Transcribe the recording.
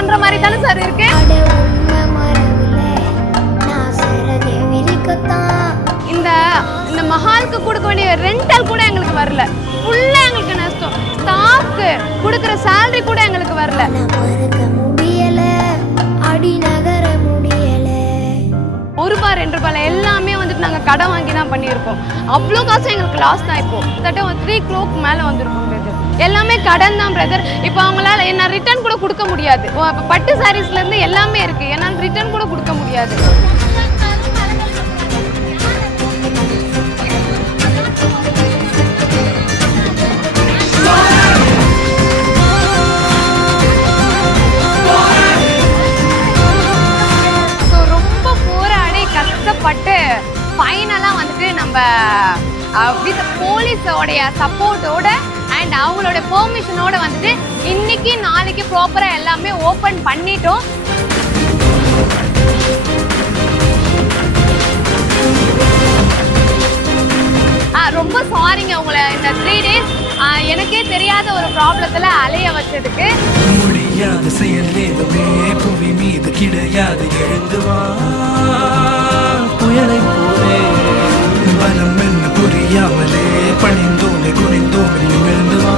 பண்ற மாதிரி தானே சார் இருக்கு. இந்த மஹாலுக்கு கொடுக்க வேண்டிய ரெண்டல் கூட எங்களுக்கு வரல. ஃபுல்லா எங்களுக்கு நஷ்டம். ஸ்டாஃப்க்கு கொடுக்குற சேலரி கூட எங்களுக்கு வரல. ₹1 ₹2 எல்லாமே வந்துட்டு நாங்கள் கடன் வாங்கி தான் பண்ணியிருக்கோம். அவ்வளோ காசு எங்களுக்கு லாஸ் தான். இப்போ கிட்டத்தட்ட 3 crore மேலே வந்திருக்கும் பிரதர். எல்லாமே கடன் தான் பிரதர். இப்போ அவங்களால என்ன ரிட்டர்ன் கூட கொடுக்க முடியாது. இப்போ பட்டு சாரீஸ்லேருந்து எல்லாமே இருக்குது, என்னால் ரிட்டர்ன் கூட கொடுக்க முடியாது. கஷ்டப்பட்டு ஃபைனலாக வந்துட்டு நம்ம வித் போலீஸோடைய சப்போர்ட்டோட அண்ட் அவங்களோட பெர்மிஷனோட வந்துட்டு இன்னைக்கு நாளைக்கு ப்ராப்பராக எல்லாமே ஓப்பன் பண்ணிட்டோம். ரொம்ப சாரிங்க உங்களை இந்த 3 days எனக்கே தெரியாத ஒரு ப்ராப்ளத்தில் அலைய வச்சதுக்கு. முடியாத செயல் எதுவுமே புவி மீது கிடையாது. எழுந்துவா புயலை போலே பலம் என்ன புரியாமலே பணிந்தோமே குனிந்தோமே எழுந்துவா.